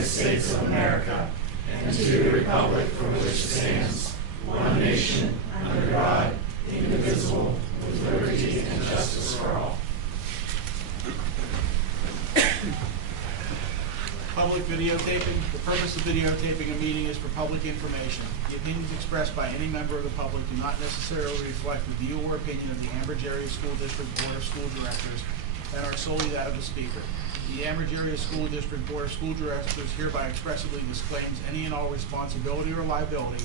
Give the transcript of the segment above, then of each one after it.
United States of America and to the republic for which it stands, one nation, under God, indivisible, with liberty and justice for all. Public videotaping. The purpose of videotaping a meeting is for public information. The opinions expressed by any member of the public do not necessarily reflect the view or opinion of the Ambridge Area School District Board of School Directors and are solely that of the speaker. The Ambridge Area School District Board of School Directors hereby expressly disclaims any and all responsibility or liability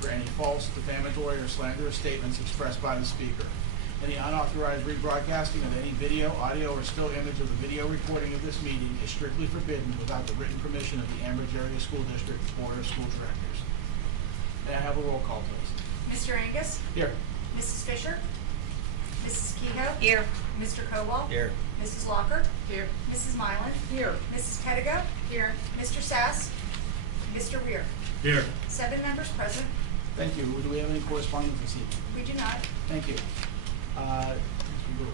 for any false, defamatory, or slanderous statements expressed by the speaker. Any unauthorized rebroadcasting of any video, audio, or still image of the video recording of this meeting is strictly forbidden without the written permission of the Ambridge Area School District Board of School Directors. May I have a roll call, please? Mr. Angus? Here. Mrs. Fisher? Mrs. Kehoe? Here. Mr. Kowal? Here. Mrs. Locker? Here. Mrs. Mylan? Here. Mrs. Pettigo? Here. Mr. Sass? Mr. Weir? Here. 7 members present. Thank you. Do we have any correspondence this evening? We do not. Thank you. Mr. Brewer,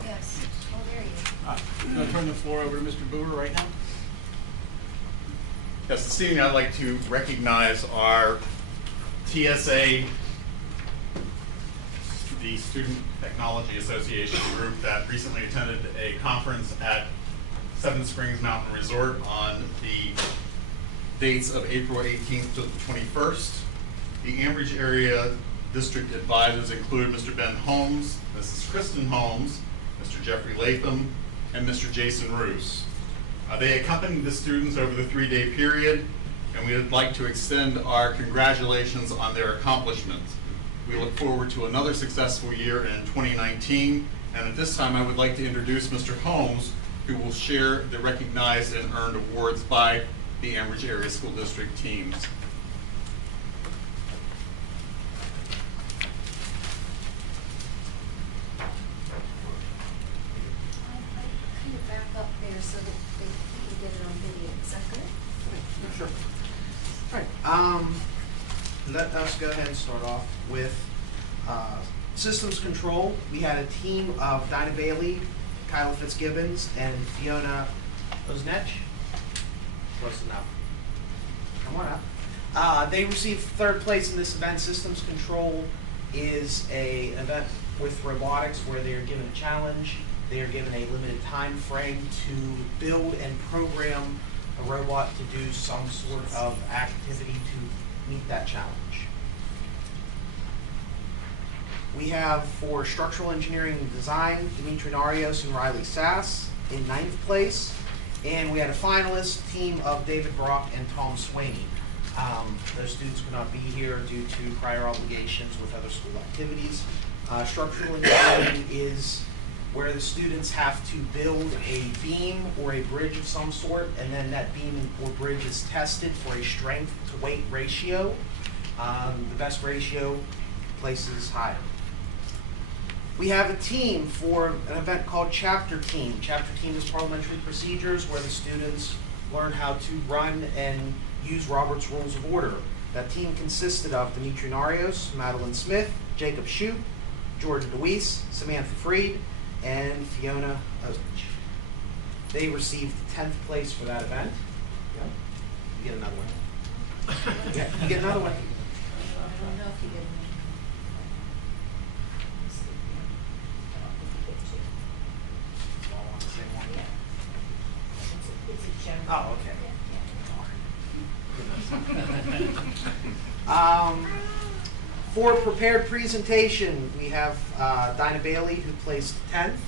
right? Yes. Oh, there you go. I'm going to turn the floor over to Mr. Brewer right now. Yes, this evening I'd like to recognize our TSA, the Student Technology Association group that recently attended a conference at Seven Springs Mountain Resort on the dates of April 18th to the 21st. The Ambridge Area District advisors include Mr. Ben Holmes, Mrs. Kristen Holmes, Mr. Jeffrey Latham, and Mr. Jason Roos. They accompanied the students over the 3-day period, and we would like to extend our congratulations on their accomplishments. We look forward to another successful year in 2019, and at this time I would like to introduce Mr. Holmes, who will share the recognized and earned awards by the Ambridge Area School District teams. Up there so that they can get it on video. Is that good? Sure. All right. Let us go ahead and start off with systems control. We had a team of Dinah Bailey, Kyla Fitzgibbons, and Fiona Osnech. Close enough. Come on up. They received 3rd place in this event. Systems control is an event with robotics where they are given a challenge. They are given a limited time frame to build and program a robot to do some sort of activity to meet that challenge. We have for structural engineering and design, Dimitri Narios and Riley Sass in 9th place. And we had a finalist team of David Brock and Tom Swaney. Those students could not be here due to prior obligations with other school activities. Structural engineering is where the students have to build a beam or a bridge of some sort, and then that beam or bridge is tested for a strength to weight ratio. The best ratio places higher. We have a team for an event called Chapter Team. Chapter Team is parliamentary procedures where the students learn how to run and use Robert's Rules of Order. That team consisted of Dimitri Narios, Madeline Smith, Jacob Shoup, Georgia DeWeese, Samantha Freed, and Fiona Osnich. They received 10th place for that event. Yep. You get another one. Yeah, you get another one. I don't know if you get All on the same one? It's a general. Oh, okay. For prepared presentation, we have Dinah Bailey, who placed 10th.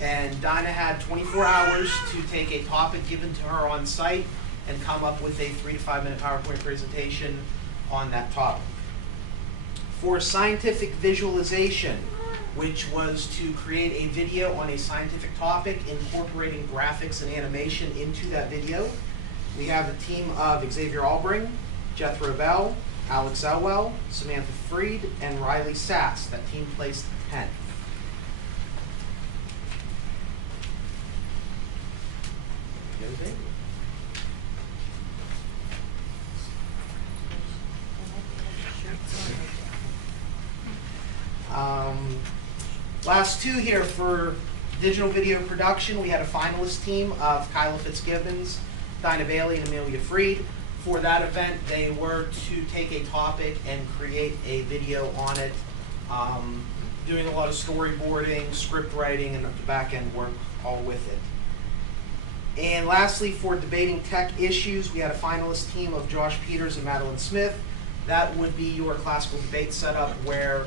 And Dinah had 24 hours to take a topic given to her on site and come up with a 3 to 5 minute PowerPoint presentation on that topic. For scientific visualization, which was to create a video on a scientific topic, incorporating graphics and animation into that video, we have a team of Xavier Albring, Jethro Bell, Alex Elwell, Samantha Freed, and Riley Sass. That team placed 10th. Last two here for digital video production. We had a finalist team of Kyla Fitzgibbons Dinah Bailey and Amelia Freed. For that event, they were to take a topic and create a video on it, doing a lot of storyboarding, script writing, and the back end work all with it. And lastly, for debating tech issues, we had a finalist team of Josh Peters and Madeline Smith. That would be your classical debate setup where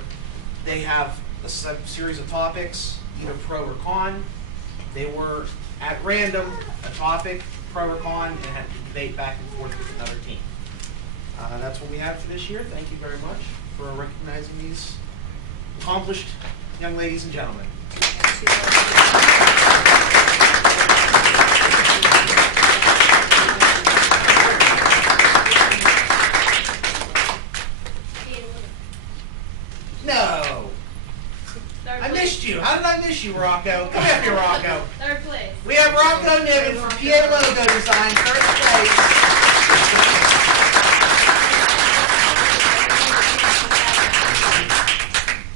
they have a series of topics, either pro or con. They were at random, a topic, pro or con, and had to debate back and forth with another team. That's what we have for this year. Thank you very much for recognizing these accomplished young ladies and gentlemen. No. I missed you. How did I miss you, Rocco? Come up here, Rocco. Third place. We have Rocco Niven for PA Logo Design, first place.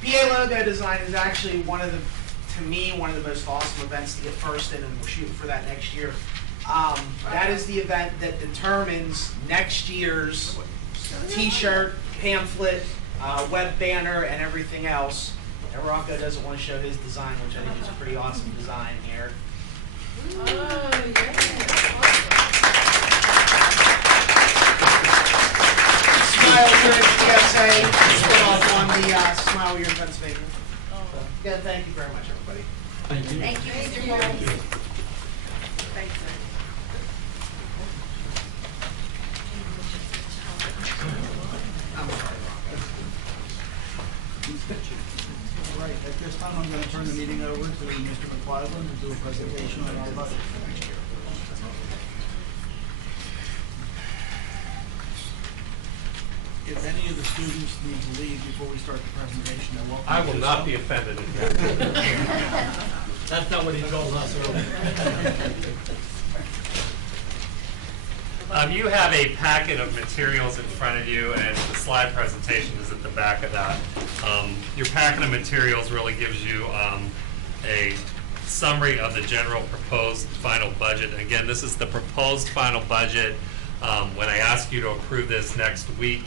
PA Logo Design is actually one of the most awesome events to get first in, and we're shooting for that next year. That is the event that determines next year's T-shirt, pamphlet, web banner, and everything else. And Rocco doesn't want to show his design, which I think is a pretty awesome design here. Smile, you're in PSA. Spin off on the Smile, you're in Pennsylvania. Again, thank you very much, everybody. Thank you. Thank you, Mr. Bowles. Thanks, sir. I'm sorry, Rocco. All right, at this time, I'm going to turn the meeting over to Mr. McFarland to do a presentation on our budget. If any of the students need to leave before we start the presentation, they're welcome. I will to do not so. be offended if that. That's not what he told us earlier. You have a packet of materials in front of you, and the slide presentation is at the back of that. Your packet of materials really gives you a summary of the general proposed final budget. And again, this is the proposed final budget. When I ask you to approve this next week,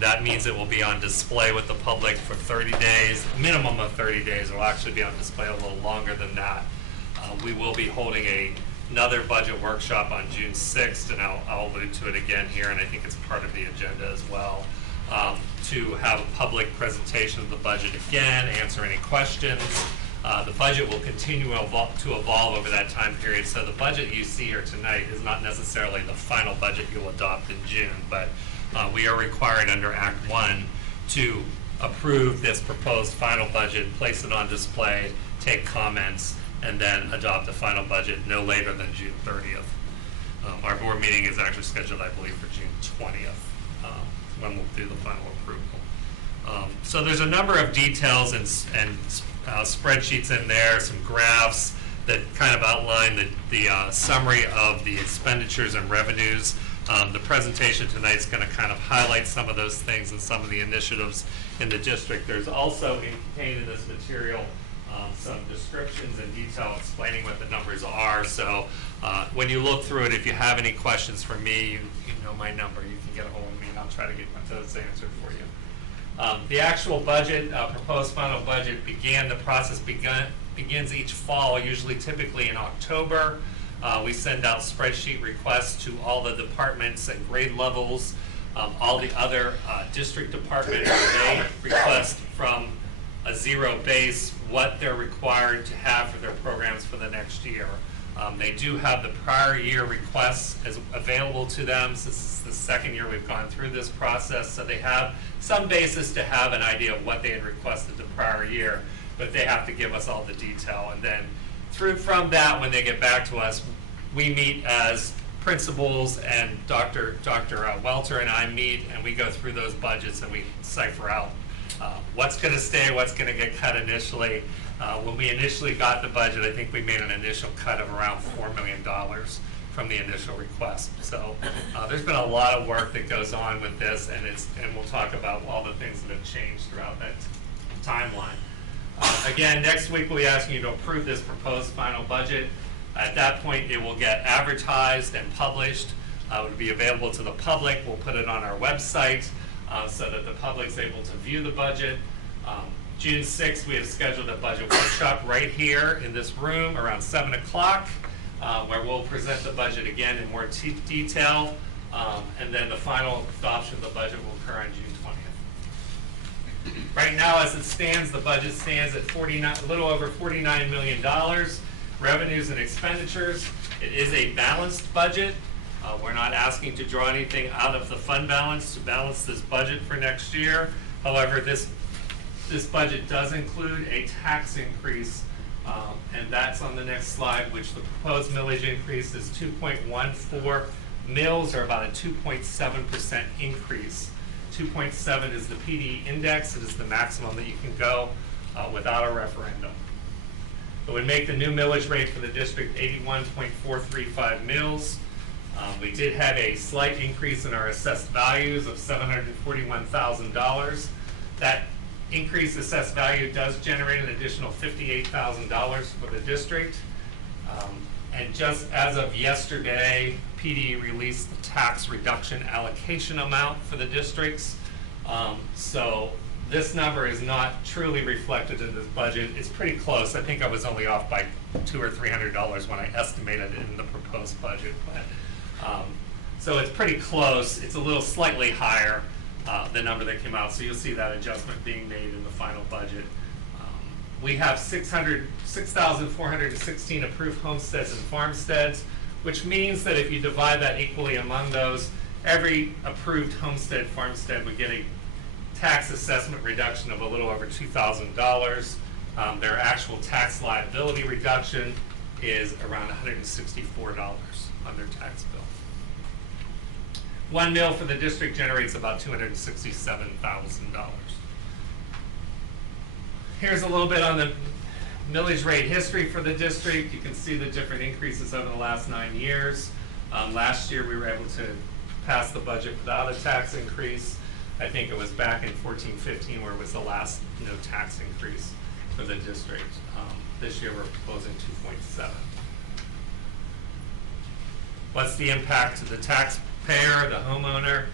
that means it will be on display with the public for 30 days, minimum of 30 days. It will actually be on display a little longer than that. We will be holding another budget workshop on June 6th, and I'll allude to it again here, and I think it's part of the agenda as well, to have a public presentation of the budget again, answer any questions. The budget will continue to evolve over that time period, so the budget you see here tonight is not necessarily the final budget you'll adopt in June, but we are required under Act 1 to approve this proposed final budget, place it on display, take comments, and then adopt the final budget no later than June 30th. Our board meeting is actually scheduled, I believe, for June 20th, when we'll do the final approval. So there's a number of details and spreadsheets in there, some graphs that kind of outline the summary of the expenditures and revenues. The presentation tonight is going to kind of highlight some of those things and some of the initiatives in the district. There's also contained in this material some descriptions and detail explaining what the numbers are. So when you look through it, if you have any questions for me, you know my number. You can get a hold of me and I'll try to get those answered for you. The actual budget, proposed final budget, the process begins each fall, typically in October. We send out spreadsheet requests to all the departments at grade levels. All the other district departments, they request from a zero base what they're required to have for their programs for the next year. They do have the prior year requests as available to them. This is the second year we've gone through this process, so they have some basis to have an idea of what they had requested the prior year, but they have to give us all the detail. And then from that, when they get back to us, we meet as principals, and Dr. Welter and I meet, and we go through those budgets and we cipher out what's going to stay, what's going to get cut initially. When we initially got the budget, I think we made an initial cut of around $4 million from the initial request. So there's been a lot of work that goes on with this, and we'll talk about all the things that have changed throughout that timeline. Again, next week we'll be asking you to approve this proposed final budget. At that point, it will get advertised and published. It will be available to the public. We'll put it on our website so that the public's able to view the budget. June 6th, we have scheduled a budget workshop right here in this room around 7 o'clock, where we'll present the budget again in more detail, and then the final adoption of the budget will occur on June 20th. Right now, as it stands, the budget stands at a little over $49 million, revenues and expenditures. It is a balanced budget. We're not asking to draw anything out of the fund balance to balance this budget for next year. However, this budget does include a tax increase, and that's on the next slide, which the proposed millage increase is 2.14 mills, or about a 2.7% increase. 2.7 is the PD index. It is the maximum that you can go without a referendum. It would make the new millage rate for the district 81.435 mills. We did have a slight increase in our assessed values of $741,000. That increased assessed value does generate an additional $58,000 for the district. And just as of yesterday, PD released the tax reduction allocation amount for the districts. So this number is not truly reflected in this budget. It's pretty close. I think I was only off by $200 or $300 when I estimated it in the proposed budget. But, so it's pretty close. It's a little slightly higher, the number that came out. So you'll see that adjustment being made in the final budget. We have 6,416 approved homesteads and farmsteads, which means that if you divide that equally among those, every approved homestead, farmstead would get a tax assessment reduction of a little over $2,000. Their actual tax liability reduction is around $164 on their tax bill. One mill for the district generates about $267,000. Here's a little bit on the millage rate history for the district. You can see the different increases over the last 9 years. Last year we were able to pass the budget without a tax increase. I think it was back in 14-15 where it was the last tax increase for the district. This year we're proposing 2.7. What's the impact to the taxpayer, the homeowner?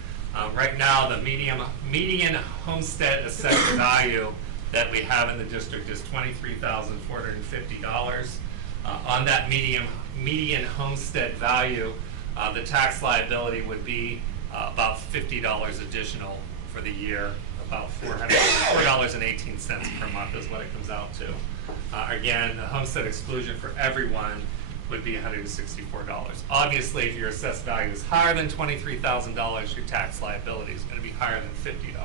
Right now the median homestead assessed value that we have in the district is $23,450. On that median homestead value, the tax liability would be about $50 additional for the year, about $4.18 per month is what it comes out to. Again, the homestead exclusion for everyone would be $164. Obviously, if your assessed value is higher than $23,000, your tax liability is going to be higher than $50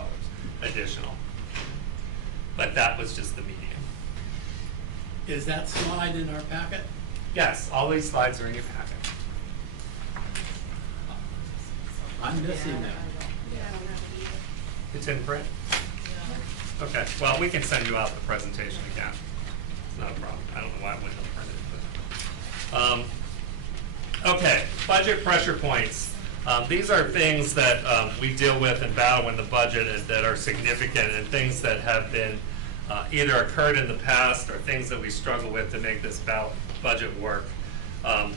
additional. But that was just the median. Is that slide in our packet? Yes, all these slides are in your packet. I'm missing that. It's in print? Okay, well, we can send you out the presentation again. It's not a problem. I don't know why I wouldn't have printed it. But. Okay, budget pressure points. These are things that we deal with and battle in the budget that are significant and things that have been either occurred in the past or things that we struggle with to make this budget work.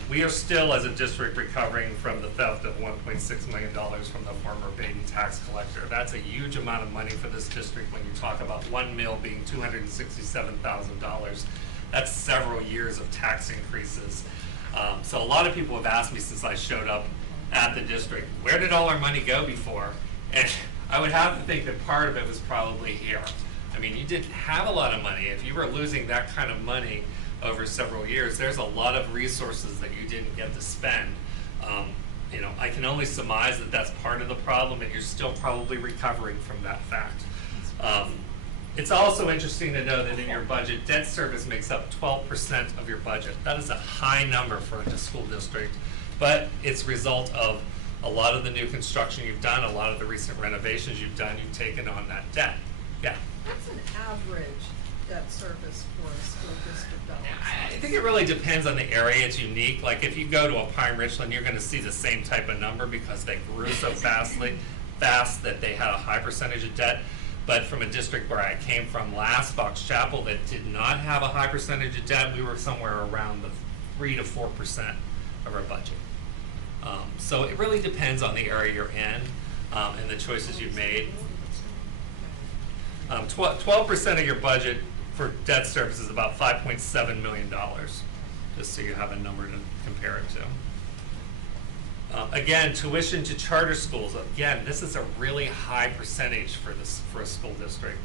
We are still, as a district, recovering from the theft of $1.6 million from the former baby tax collector. That's a huge amount of money for this district when you talk about one mill being $267,000. That's several years of tax increases. So a lot of people have asked me since I showed up at the district, where did all our money go before? And I would have to think that part of it was probably here. I mean, you didn't have a lot of money. If you were losing that kind of money over several years, there's a lot of resources that you didn't get to spend. I can only surmise that that's part of the problem, and you're still probably recovering from that fact. It's also interesting to know that in your budget, debt service makes up 12% of your budget. That is a high number for a school district, but it's a result of a lot of the new construction you've done, a lot of the recent renovations you've done, you've taken on that debt. Yeah? What's an average debt service for a school district dollars? I think it really depends on the area. It's unique. Like if you go to a Pine Richland, you're going to see the same type of number because they grew so fast that they had a high percentage of debt. But from a district where I came from last, Fox Chapel, that did not have a high percentage of debt, we were somewhere around the 3 to 4% of our budget. So it really depends on the area you're in and the choices you've made. 12% of your budget for debt service is about $5.7 million, just so you have a number to compare it to. Again, tuition to charter schools. Again, this is a really high percentage for a school district.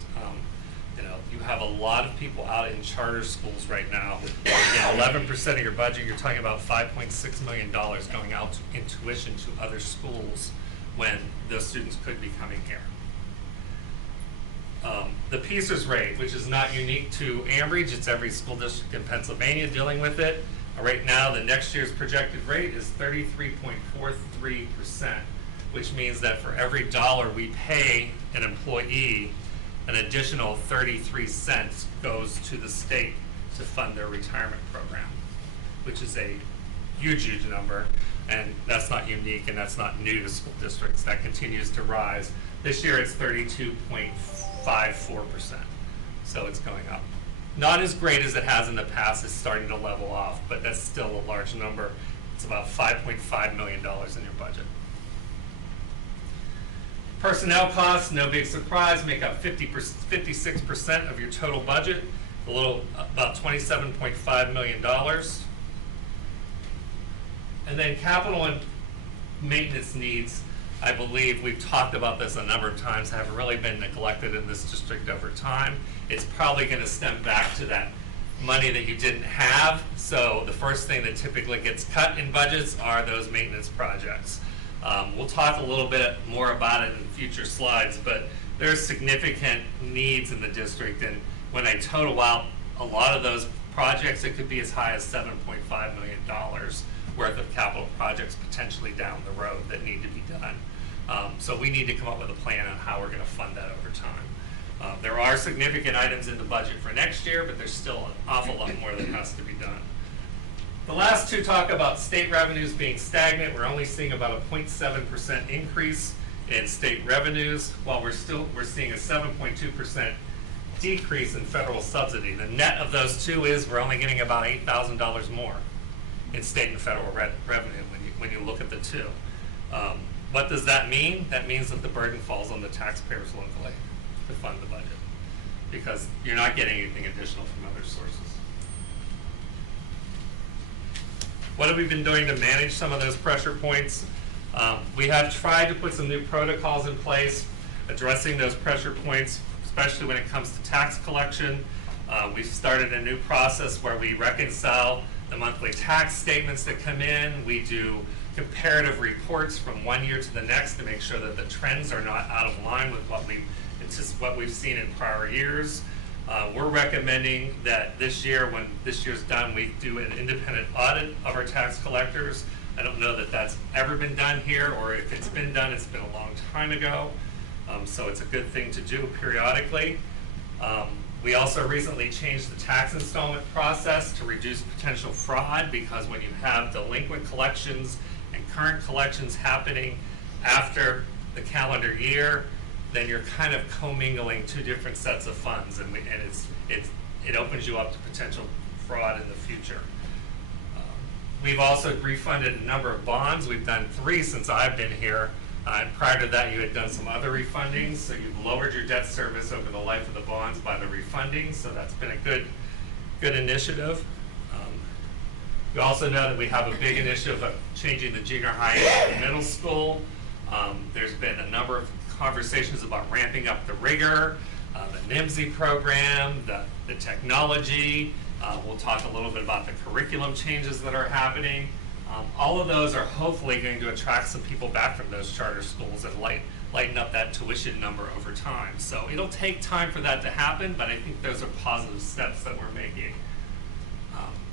You know, you have a lot of people out in charter schools right now. Again, 11% of your budget, you're talking about $5.6 million going out in tuition to other schools when those students could be coming here. The PISA rate, which is not unique to Ambridge, it's every school district in Pennsylvania dealing with it. Right now, the next year's projected rate is 33.43%, which means that for every dollar we pay an employee, an additional 33 cents goes to the state to fund their retirement program, which is a huge, huge number. And that's not unique and that's not new to school districts. That continues to rise. This year it's 32.54%. So it's going up. Not as great as it has in the past. It's starting to level off, but that's still a large number. It's about $5.5 million in your budget. Personnel costs, no big surprise, make up 56% of your total budget, about $27.5 million. And then capital and maintenance needs, I believe we've talked about this a number of times, have really been neglected in this district over time. It's probably going to stem back to that money that you didn't have. So the first thing that typically gets cut in budgets are those maintenance projects. We'll talk a little bit more about it in future slides, but there's significant needs in the district, and when I total out a lot of those projects, it could be as high as $7.5 million worth of capital projects potentially down the road that need to be done. So we need to come up with a plan on how we're going to fund that over time. There are significant items in the budget for next year, but there's still an awful lot more that has to be done. The last two talk about state revenues being stagnant. We're only seeing about a 0.7% increase in state revenues, while we're seeing a 7.2% decrease in federal subsidy. The net of those two is we're only getting about $8,000 more in state and federal revenue when you look at the two. What does that mean? That means that the burden falls on the taxpayers locally to fund the budget, because you're not getting anything additional from other sources. What have we been doing to manage some of those pressure points? We have tried to put some new protocols in place addressing those pressure points, especially when it comes to tax collection. We've started a new process where we reconcile the monthly tax statements that come in. We do comparative reports from one year to the next to make sure that the trends are not out of line with what we've seen in prior years. We're recommending that this year, when this year's done, we do an independent audit of our tax collectors. I don't know that that's ever been done here, or if it's been done, it's been a long time ago. So it's a good thing to do periodically. We also recently changed the tax installment process to reduce potential fraud, because when you have delinquent collections and current collections happening after the calendar year, then you're kind of commingling two different sets of funds, and it opens you up to potential fraud in the future. We've also refunded a number of bonds. We've done 3 since I've been here. And prior to that, you had done some other refundings, so you've lowered your debt service over the life of the bonds by the refunding, so that's been a good initiative. You also know that we have a big initiative of changing the junior high and middle school. There's been a number of conversations about ramping up the rigor, the NIMSY program, the technology. We'll talk a little bit about the curriculum changes that are happening. All of those are hopefully going to attract some people back from those charter schools and lighten up that tuition number over time. So it'll take time for that to happen, but I think those are positive steps that we're making.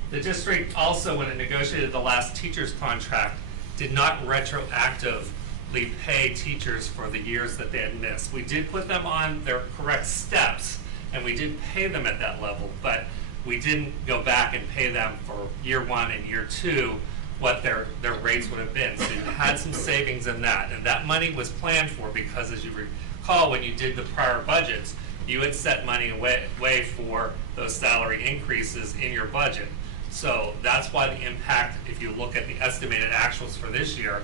The district also, when it negotiated the last teacher's contract, did not retroactively pay teachers for the years that they had missed. We did put them on their correct steps, and we did pay them at that level, but we didn't go back and pay them for year 1 and year 2 what their rates would have been. So you had some savings in that, and that money was planned for, because as you recall, when you did the prior budgets, you had set money away for those salary increases in your budget. So that's why the impact, if you look at the estimated actuals for this year,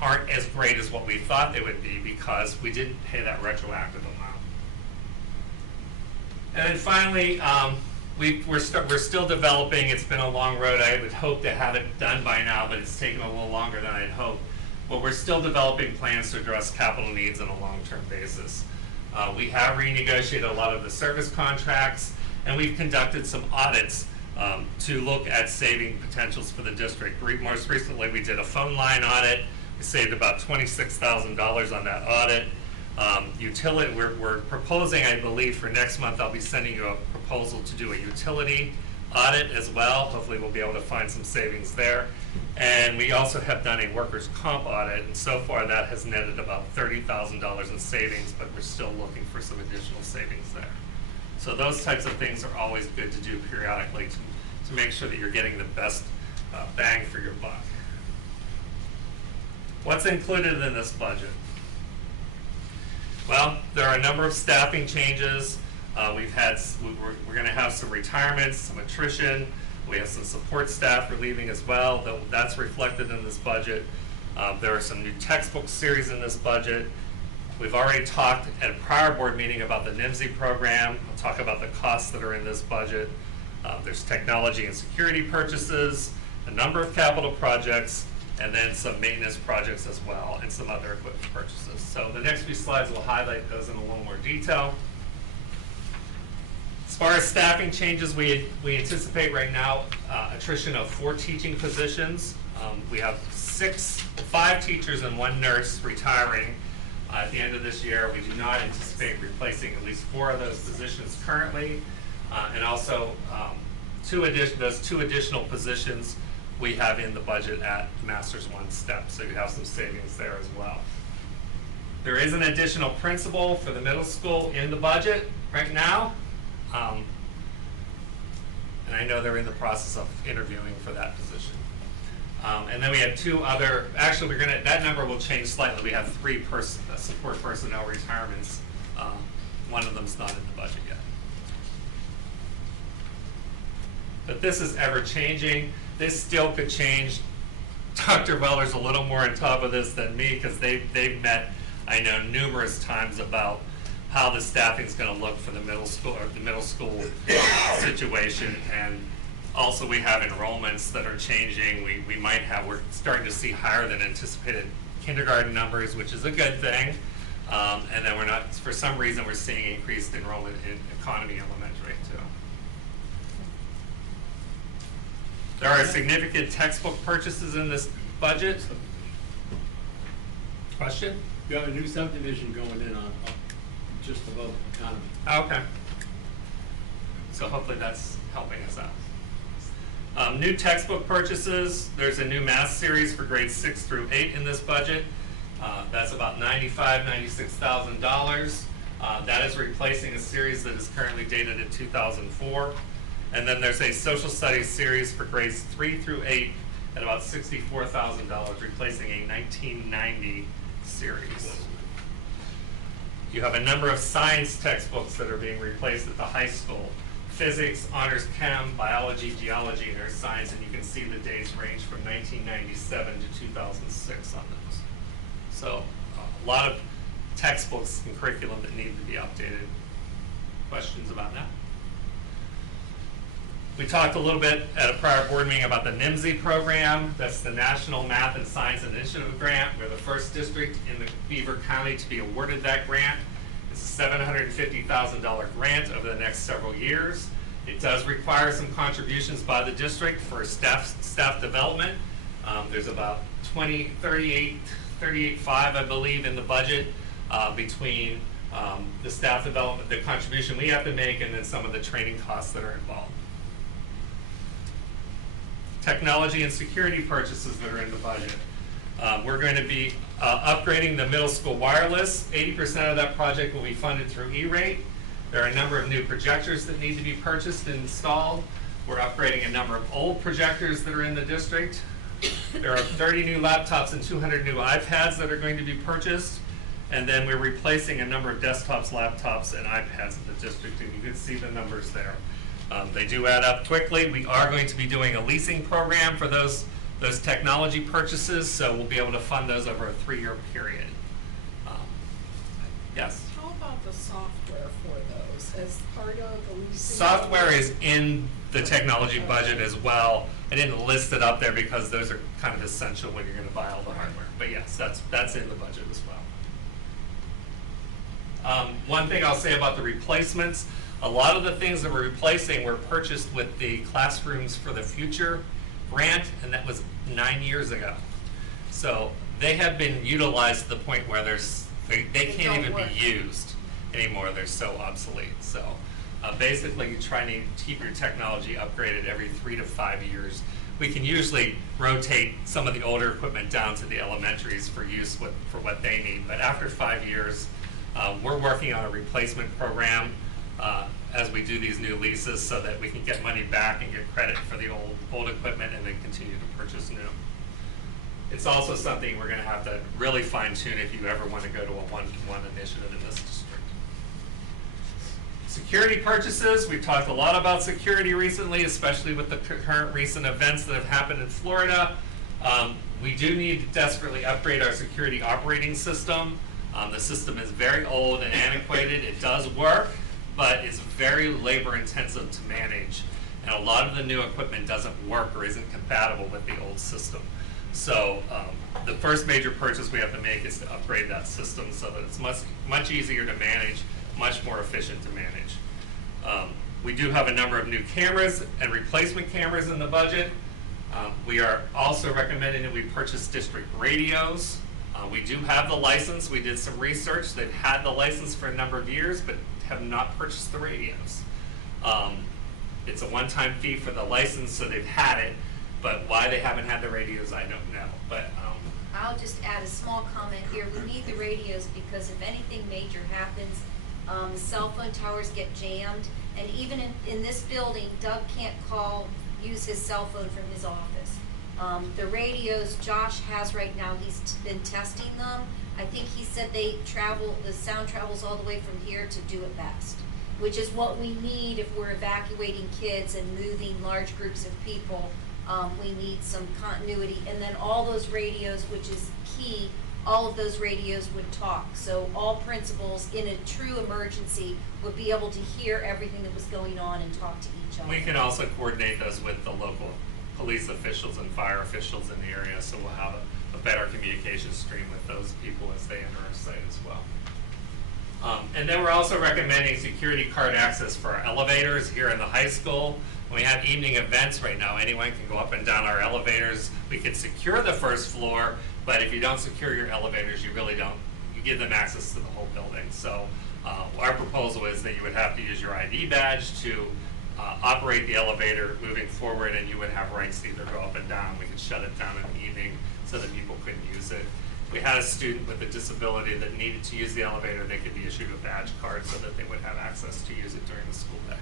aren't as great as what we thought they would be, because we didn't pay that retroactive amount. And then finally, we're still developing. It's been a long road. I would hope to have it done by now, but it's taken a little longer than I'd hoped. But we're still developing plans to address capital needs on a long-term basis. We have renegotiated a lot of the service contracts, and we've conducted some audits to look at saving potentials for the district. Most recently, we did a phone line audit. We saved about $26,000 on that audit. Utility, we're proposing, I believe, for next month, I'll be sending you a proposal to do a utility audit as well. Hopefully we'll be able to find some savings there. And we also have done a workers' comp audit, and so far that has netted about $30,000 in savings, but we're still looking for some additional savings there. So those types of things are always good to do periodically to make sure that you're getting the best bang for your buck. What's included in this budget? Well, there are a number of staffing changes. We're going to have some retirements, some attrition. We have some support staff relieving as well. That's reflected in this budget. There are some new textbook series in this budget. We've already talked at a prior board meeting about the NIMSY program. We'll talk about the costs that are in this budget. There's technology and security purchases, a number of capital projects, and then some maintenance projects as well, and some other equipment purchases. So the next few slides will highlight those in a little more detail. As far as staffing changes, we anticipate right now attrition of 4 teaching positions. We have 5 teachers and 1 nurse retiring at the end of this year. We do not anticipate replacing at least 4 of those positions currently, and also those 2 additional positions we have in the budget at Masters 1 step, so you have some savings there as well. There is an additional principal for the middle school in the budget right now, and I know they're in the process of interviewing for that position. And then we have 2 other, actually that number will change slightly. We have 3 support personnel retirements. One of them's not in the budget yet. But this is ever changing. This still could change. Dr. Weller's a little more on top of this than me, because they've met, I know, numerous times about how the staffing is going to look for the middle school situation. And also we have enrollments that are changing. We're starting to see higher than anticipated kindergarten numbers, which is a good thing. And then for some reason, we're seeing increased enrollment in economy elementary too. There are significant textbook purchases in this budget. Question? You have a new subdivision going in on just above economy. Okay. So hopefully that's helping us out. New textbook purchases. There's a new math series for grades 6 through 8 in this budget. That's about $96,000. That is replacing a series that is currently dated in 2004. And then there's a social studies series for grades 3 through 8 at about $64,000, replacing a 1990 series. You have a number of science textbooks that are being replaced at the high school. Physics, honors chem, biology, geology, and earth science, and you can see the dates range from 1997 to 2006 on those. So a lot of textbooks and curriculum that need to be updated. Questions about that? We talked a little bit at a prior board meeting about the NIMSY program. That's the National Math and Science Initiative Grant. We're the first district in the Beaver County to be awarded that grant. It's a $750,000 grant over the next several years. It does require some contributions by the district for staff development. There's about 38.5, I believe, in the budget between the staff development, the contribution we have to make, and then some of the training costs that are involved. Technology and security purchases that are in the budget. We're going to be upgrading the middle school wireless. 80% of that project will be funded through E-rate. There are a number of new projectors that need to be purchased and installed. We're upgrading a number of old projectors that are in the district. There are 30 new laptops and 200 new iPads that are going to be purchased. And then we're replacing a number of desktops, laptops, and iPads in the district, and you can see the numbers there. They do add up quickly. We are going to be doing a leasing program for those technology purchases, so we'll be able to fund those over a 3-year period. Yes? How about the software for those as part of the leasing? Software is in the technology budget as well. I didn't list it up there because those are kind of essential when you're going to buy all the hardware. But yes, that's in the budget as well. One thing I'll say about the replacements, a lot of the things that we're replacing were purchased with the Classrooms for the Future grant, and that was 9 years ago. So they have been utilized to the point where they can't even be used anymore. They're so obsolete. So basically, you try to keep your technology upgraded every 3 to 5 years. We can usually rotate some of the older equipment down to the elementaries for use for what they need. But after 5 years, we're working on a replacement program as we do these new leases so that we can get money back and get credit for the old equipment and then continue to purchase new. It's also something we're going to have to really fine tune if you ever want to go to a one-to-one initiative in this district. Security purchases, we've talked a lot about security recently, especially with the current recent events that have happened in Florida. We do need to desperately upgrade our security operating system. The system is very old and antiquated. It does work, but it's very labor intensive to manage. And a lot of the new equipment doesn't work or isn't compatible with the old system. So the first major purchase we have to make is to upgrade that system so that it's much easier to manage, much more efficient to manage. We do have a number of new cameras and replacement cameras in the budget. We are also recommending that we purchase district radios. We do have the license. We did some research. They've had the license for a number of years, but have not purchased the radios. It's a one-time fee for the license, so they've had it, but why they haven't had the radios, I don't know. But I'll just add a small comment here. We need the radios because if anything major happens, cell phone towers get jammed, and even in this building, Doug can't use his cell phone from his office. The radios Josh has right now, he's been testing them. I think he said the sound travels all the way from here to Do It Best, which is what we need if we're evacuating kids and moving large groups of people. We need some continuity, and then all those radios, which is key, all of those radios would talk. So all principals in a true emergency would be able to hear everything that was going on and talk to each other. we can also coordinate those with the local police officials and fire officials in the area, so we'll have a better communication stream with those people as they enter our site as well. And then we're also recommending security card access for our elevators here in the high school. When we have evening events right now, anyone can go up and down our elevators. We can secure the first floor, but if you don't secure your elevators, you really don't, you give them access to the whole building. So our proposal is that you would have to use your ID badge to operate the elevator moving forward, and you would have rights to either go up and down. We could shut it down in the evening so that people couldn't use it. We had a student with a disability that needed to use the elevator. They could be issued a badge card so that they would have access to use it during the school day.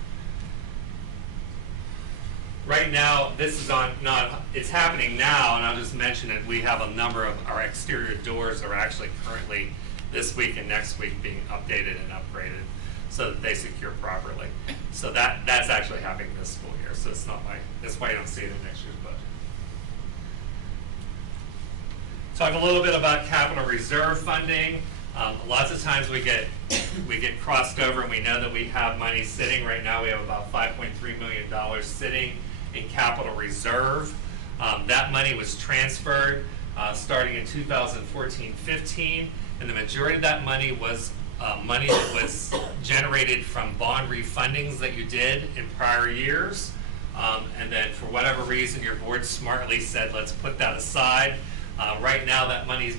Right now, this is it's happening now, and I'll just mention it. We have a number of our exterior doors are actually currently this week and next week being updated and upgraded so that they secure properly. So that's actually happening this school year. So it's not that's why you don't see it in next year's budget. Talk a little bit about capital reserve funding. Lots of times we get crossed over, and we know that we have money sitting. Right now we have about $5.3 million sitting in capital reserve. That money was transferred starting in 2014-15, and the majority of that money was money that was generated from bond refundings that you did in prior years. And then for whatever reason, your board smartly said, let's put that aside. Right now, that money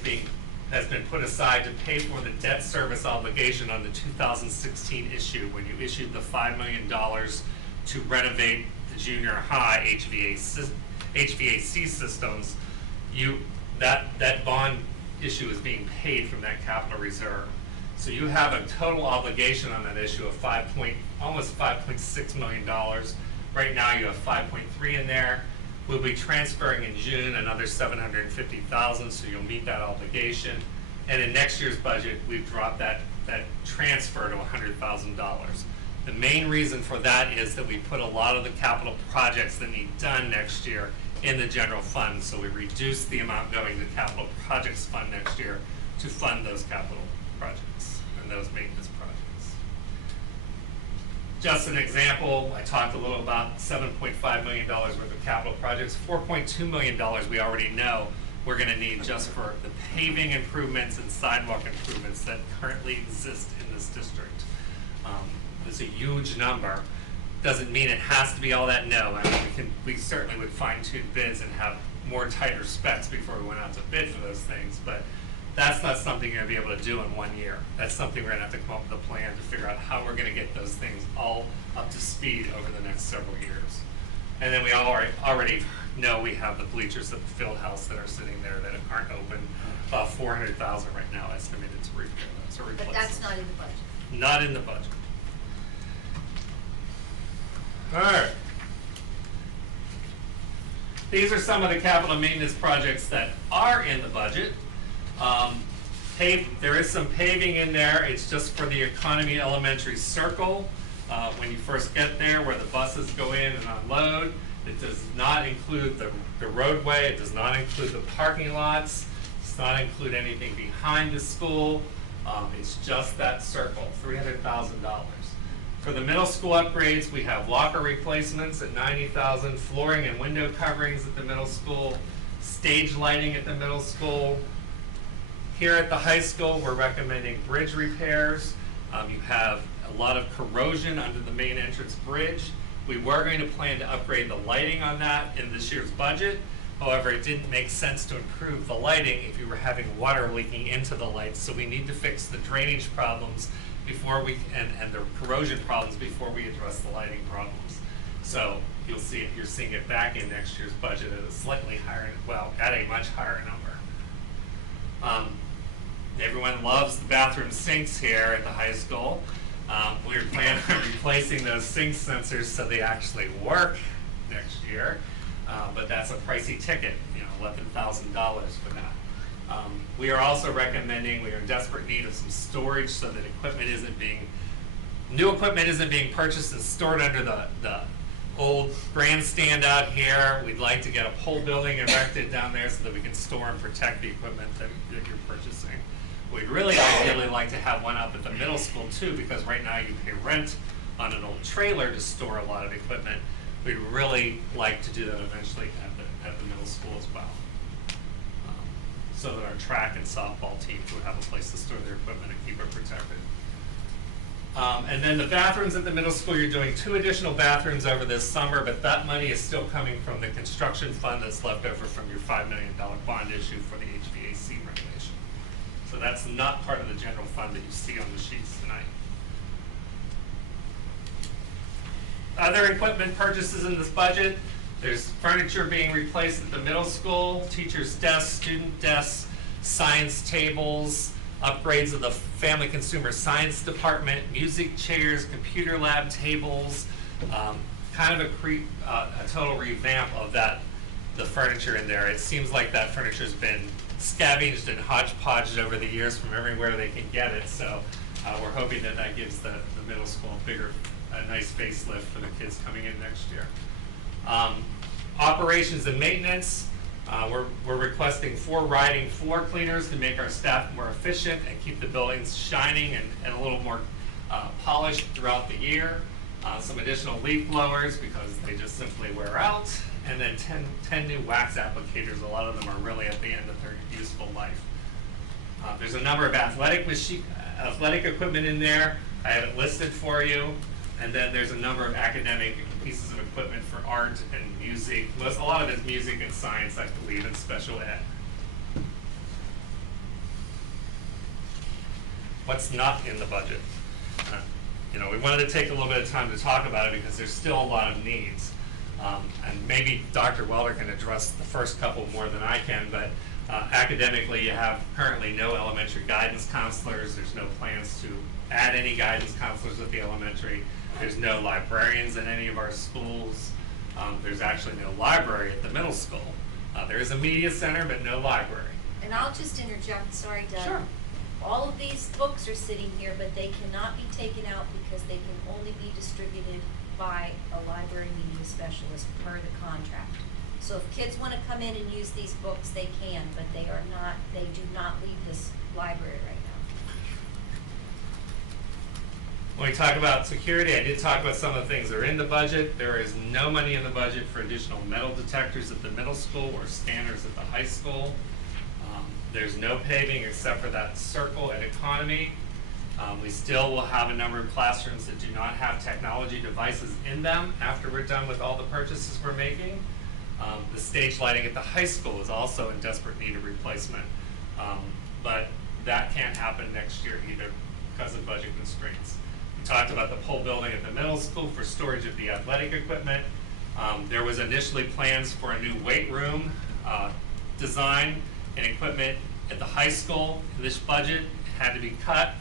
has been put aside to pay for the debt service obligation on the 2016 issue, when you issued the $5 million to renovate the junior high HVAC systems. That bond issue is being paid from that capital reserve. So you have a total obligation on that issue of almost $5.6 million. Right now, you have 5.3 in there. We'll be transferring in June another $750,000, so you'll meet that obligation. And in next year's budget, we've dropped that transfer to $100,000. The main reason for that is that we put a lot of the capital projects that need done next year in the general fund, so we reduce the amount going to capital projects fund next year to fund those capital projects and those maintenance projects. Just an example, I talked a little about $7.5 million worth of capital projects. $4.2 million we already know we're going to need just for the paving improvements and sidewalk improvements that currently exist in this district. It's a huge number. Doesn't mean it has to be all that, no. I mean, we certainly would fine-tune bids and have more tighter specs before we went out to bid for those things, but that's not something you're going to be able to do in 1 year. That's something we're going to have to come up with a plan to figure out how we're going to get those things all up to speed over the next several years. And then we already know we have the bleachers at the field house that are sitting there that aren't open. About $400,000 right now estimated to repair those or replace. But that's them. not in the budget. Not in the budget. All right. These are some of the capital maintenance projects that are in the budget. There is some paving in there. It's just for the Economy Elementary Circle. When you first get there, where the buses go in and unload. It does not include the roadway. It does not include the parking lots. It does not include anything behind the school. It's just that circle, $300,000. For the middle school upgrades, we have locker replacements at $90,000, flooring and window coverings at the middle school, stage lighting at the middle school. Here at the high school, we're recommending bridge repairs. You have a lot of corrosion under the main entrance bridge. We were going to plan to upgrade the lighting on that in this year's budget. However, it didn't make sense to improve the lighting if you were having water leaking into the lights. So we need to fix the drainage problems before we, and the corrosion problems before we address the lighting problems. So you'll see it, you're seeing it back in next year's budget at a slightly higher, well, at a much higher number. Everyone loves the bathroom sinks here at the high school. We're planning on replacing those sink sensors so they actually work next year. But that's a pricey ticket, you know, $11,000 for that. We are also recommending, we are in desperate need of some storage so that new equipment isn't being purchased and stored under the old grandstand out here. We'd like to get a pole building erected down there so that we can store and protect the equipment that you're purchasing. We'd really ideally like to have one up at the middle school too, because right now you pay rent on an old trailer to store a lot of equipment. We'd really like to do that eventually at the middle school as well, so that our track and softball teams would have a place to store their equipment and keep it protected. And then the bathrooms at the middle school, you're doing 2 additional bathrooms over this summer, but that money is still coming from the construction fund that's left over from your $5 million bond issue for the HVAC renovation. So that's not part of the general fund that you see on the sheets tonight. Other equipment purchases in this budget, there's furniture being replaced at the middle school, teachers' desks, student desks, science tables, upgrades of the family consumer science department, music chairs, computer lab tables, kind of a total revamp of the furniture in there. It seems like that furniture's been scavenged and hodgepodged over the years from everywhere they can get it, so we're hoping that that gives the middle school a nice facelift for the kids coming in next year. Operations and maintenance, we're requesting 4 riding floor cleaners to make our staff more efficient and keep the buildings shining and a little more polished throughout the year. Some additional leaf blowers because they just simply wear out, and then 10 new wax applicators. A lot of them are really at the end of their useful life. There's a number of athletic equipment in there. I have it listed for you. And then there's a number of academic pieces of equipment for art and music. A lot of it's music and science, I believe, and special ed. What's not in the budget? You know, we wanted to take a little bit of time to talk about it because there's still a lot of needs. And maybe Dr. Welder can address the first couple more than I can, but academically you have currently no elementary guidance counselors. There's no plans to add any guidance counselors at the elementary. There's no librarians in any of our schools. There's actually no library at the middle school. There is a media center, but no library. And I'll just interject, sorry, Doug. Sure. All of these books are sitting here, but they cannot be taken out because they can only be distributed by a library media specialist per the contract. So if kids want to come in and use these books, they can, but they do not leave this library right now. When we talk about security, I did talk about some of the things that are in the budget. There is no money in the budget for additional metal detectors at the middle school or scanners at the high school. There's no paving except for that circle at Economy. We still will have a number of classrooms that do not have technology devices in them after we're done with all the purchases we're making. The stage lighting at the high school is also in desperate need of replacement. But that can't happen next year either because of budget constraints. We talked about the pole building at the middle school for storage of the athletic equipment. There was initially plans for a new weight room design and equipment at the high school. In this budget, it had to be cut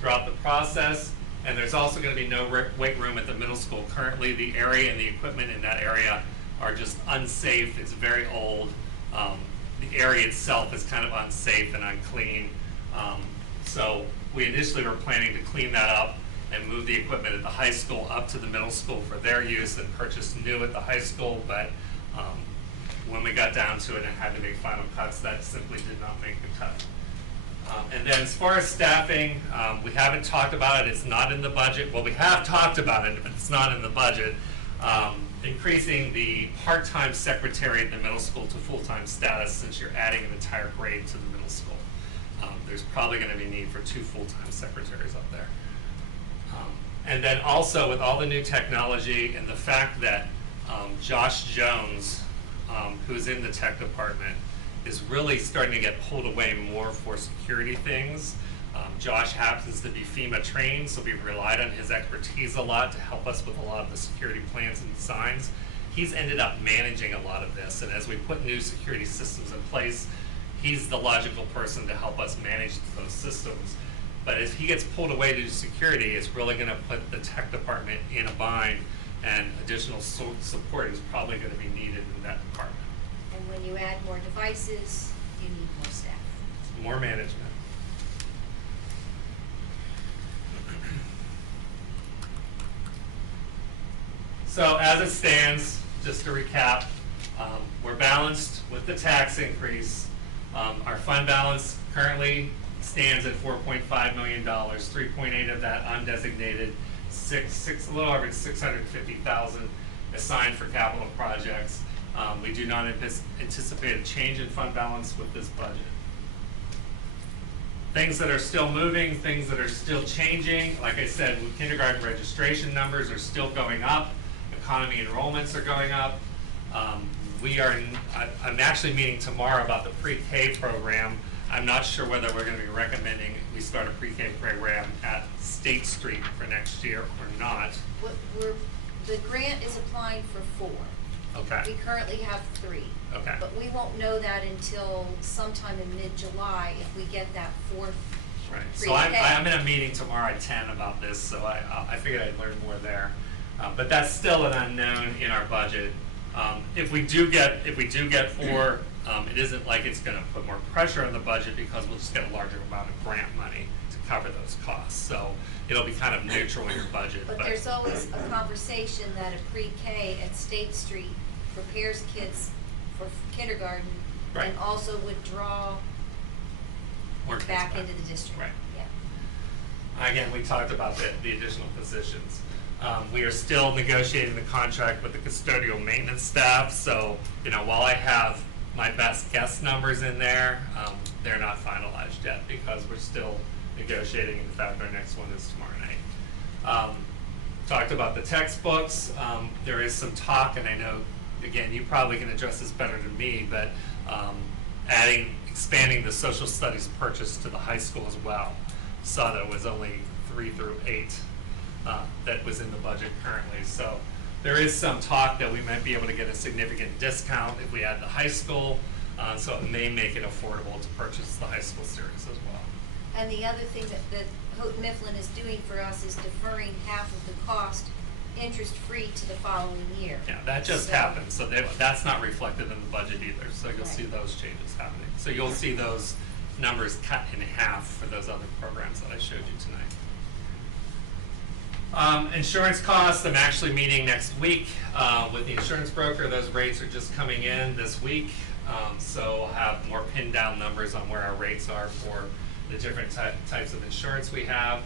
throughout the process, and there's also going to be no weight room at the middle school. Currently, the area and the equipment in that area are just unsafe. It's very old. The area itself is kind of unsafe and unclean. So we initially were planning to clean that up and move the equipment at the high school up to the middle school for their use and purchase new at the high school, but when we got down to it and had to make final cuts, that simply did not make the cut. And then as far as staffing, we haven't talked about it. It's not in the budget. Well, we have talked about it, but it's not in the budget. Increasing the part-time secretary at the middle school to full-time status, since you're adding an entire grade to the middle school. There's probably going to be need for 2 full-time secretaries up there. And then also with all the new technology and the fact that Josh Jones, who's in the tech department, is really starting to get pulled away more for security things. Josh happens to be FEMA trained, so we've relied on his expertise a lot to help us with a lot of the security plans and designs. He's ended up managing a lot of this, and as we put new security systems in place, he's the logical person to help us manage those systems. But if he gets pulled away to do security, it's really going to put the tech department in a bind, and additional support is probably going to be needed in that department. And when you add more devices, you need more staff. More management. So as it stands, just to recap, we're balanced with the tax increase. Our fund balance currently stands at $4.5 million, 3.8 of that undesignated, a little over 650,000 assigned for capital projects. We do not anticipate a change in fund balance with this budget. Things that are still moving, things that are still changing, like I said, kindergarten registration numbers are still going up, economy enrollments are going up. I'm actually meeting tomorrow about the pre-K program. I'm not sure whether we're going to be recommending we start a pre-K program at State Street for next year or not. The grant is applying for 4. Okay. We currently have 3. Okay. But we won't know that until sometime in mid-July if we get that 4th Right. pre-K. So I'm in a meeting tomorrow at 10 about this, so I figured I'd learn more there. But that's still an unknown in our budget. If we do get 4, it isn't like it's going to put more pressure on the budget because we'll just get a larger amount of grant money to cover those costs. So it'll be kind of neutral in your budget. But there's always a conversation that a pre-K at State Street prepares kids for kindergarten, Right. and also would draw More kids back into the district. Right. Yeah. Again, we talked about the additional positions. We are still negotiating the contract with the custodial maintenance staff, so while I have my best guess numbers in there, they're not finalized yet because we're still negotiating. In fact, our next one is tomorrow night. Talked about the textbooks. There is some talk, and I know, again, you probably can address this better than me, but expanding the social studies purchase to the high school as well. Saw that it was only 3 through 8 that was in the budget currently. So there is some talk that we might be able to get a significant discount if we add the high school, so it may make it affordable to purchase the high school series as well. And the other thing that Houghton Mifflin is doing for us is deferring half of the cost interest-free to the following year. Yeah, that just happened, so that's not reflected in the budget either, so you'll see those changes happening. So you'll see those numbers cut in half for those other programs that I showed you tonight. Insurance costs, I'm actually meeting next week with the insurance broker. Those rates are just coming in this week. So I'll have more pinned down numbers on where our rates are for the different types of insurance we have.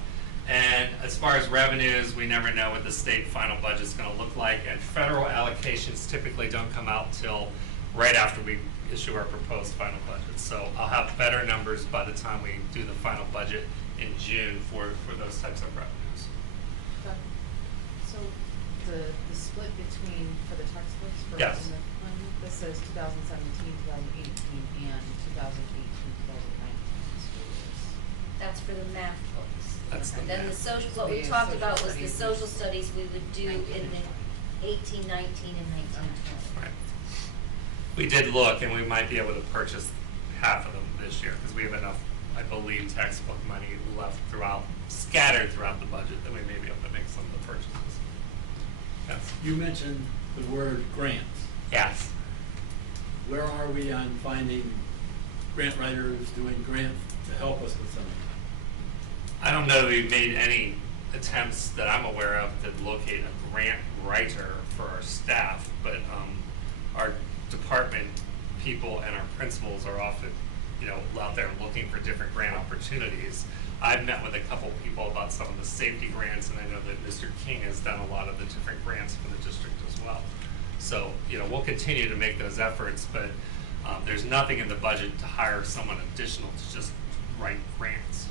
And as far as revenues, we never know what the state final budget is going to look like. And federal allocations typically don't come out till right after we issue our proposed final budget. So I'll have better numbers by the time we do the final budget in June for those types of revenues. So the split between, for the textbooks, for Yes. in the one, this says 2017, 2018, and 2018, 2019 school years. That's for the math books. That's the And then the math. social, what we The talked social about was the studies. social studies we would do in the 18, 19, and 19, 20. Right. We did look, and we might be able to purchase half of them this year, because we have enough, I believe, textbook money left scattered throughout the budget, that we may be able to make some of the purchases. Yes. You mentioned the word grants. Yes. Where are we on finding grant writers doing grants to help us with some of I don't know that we've made any attempts that I'm aware of to locate a grant writer for our staff, but our department people and our principals are often, out there looking for different grant opportunities. I've met with a couple people about some of the safety grants, and I know that Mr. King has done a lot of the different grants for the district as well. So, we'll continue to make those efforts, but there's nothing in the budget to hire someone additional to just write grants.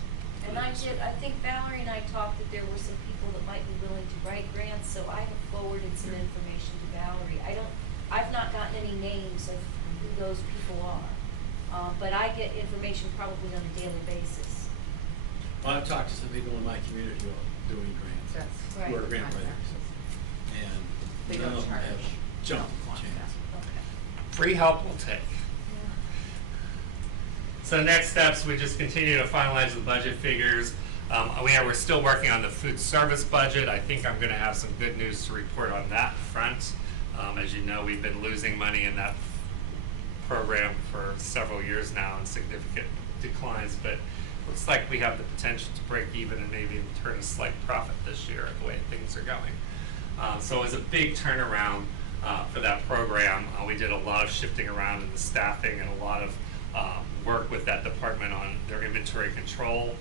And I think Valerie and I talked that there were some people that might be willing to write grants, so I have forwarded some information to Valerie. I've not gotten any names of who those people are, but I get information probably on a daily basis. Well, I've talked to some people in my community who are doing grants, That's who are Right. grant writers, contractors. and They none don't of them charge. have jumped the Contract. chance. Okay. Free help will take. So next steps, we just continue to finalize the budget figures. We're still working on the food service budget. I think I'm going to have some good news to report on that front. As you know, we've been losing money in that program for several years now in significant declines, but looks like we have the potential to break even and maybe even turn a slight profit this year the way things are going. So it was a big turnaround for that program. We did a lot of shifting around in the staffing and a lot of work with that department on their inventory control.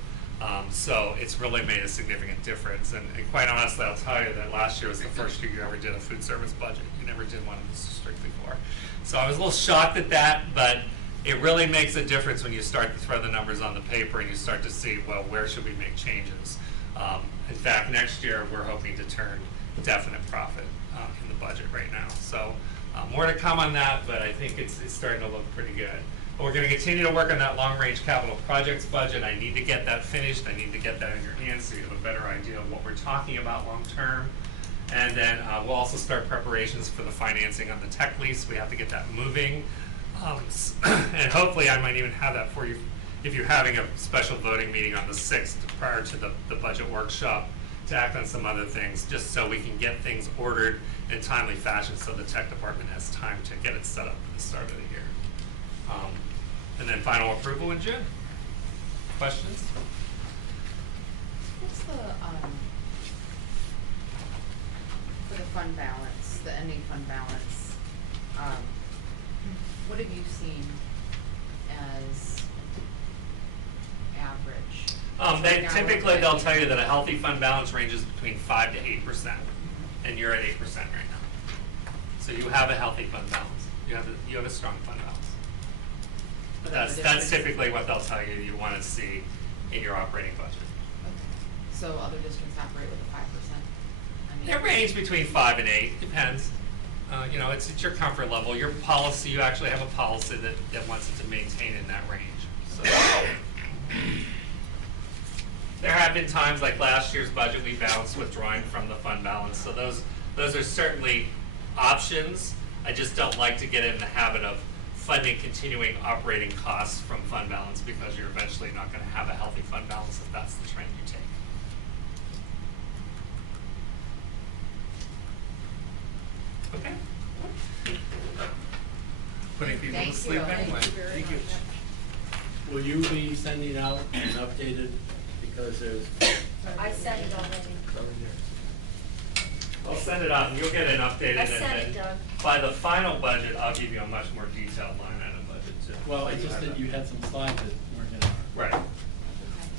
So it's really made a significant difference. And quite honestly, I'll tell you that last year was the first year you ever did a food service budget. You never did one in this district before. So I was a little shocked at that, but it really makes a difference when you start to throw the numbers on the paper and you start to see, well, where should we make changes? In fact, next year we're hoping to turn definite profit in the budget right now. So more to come on that, but I think it's starting to look pretty good. But we're going to continue to work on that long-range capital projects budget. I need to get that finished. I need to get that in your hands so you have a better idea of what we're talking about long-term. And then we'll also start preparations for the financing on the tech lease. We have to get that moving. And hopefully I might even have that for you if you're having a special voting meeting on the 6th prior to the budget workshop to act on some other things, just so we can get things ordered in a timely fashion so the tech department has time to get it set up for the start of the year. And then final approval in June. Questions? What's the, for the fund balance, the ending fund balance, what have you seen as average? They Right now, typically we're they'll at tell you that a healthy fund balance ranges between 5 to 8%, and you're at 8% right now. So you have a healthy fund balance. You have a strong fund balance. But that's typically what they'll tell you want to see in your operating budget. Okay. So other districts operate with a 5%? They range between 5 and 8, depends. It's your comfort level. Your policy, you actually have a policy that wants it to maintain in that range. So there have been times like last year's budget we balanced withdrawing from the fund balance. So those are certainly options. I just don't like to get in the habit of funding continuing operating costs from fund balance because you're eventually not going to have a healthy fund balance if that's the trend you take. Okay. Putting people to sleep anyway. Thank you very much. will you be sending out an updated, because there's, I sent it already. I'll send it out and you'll get an updated. I and sent it, then Doug. By the final budget, I'll give you a much more detailed line item budget too. well, it's just that you had some slides that weren't in our. Right.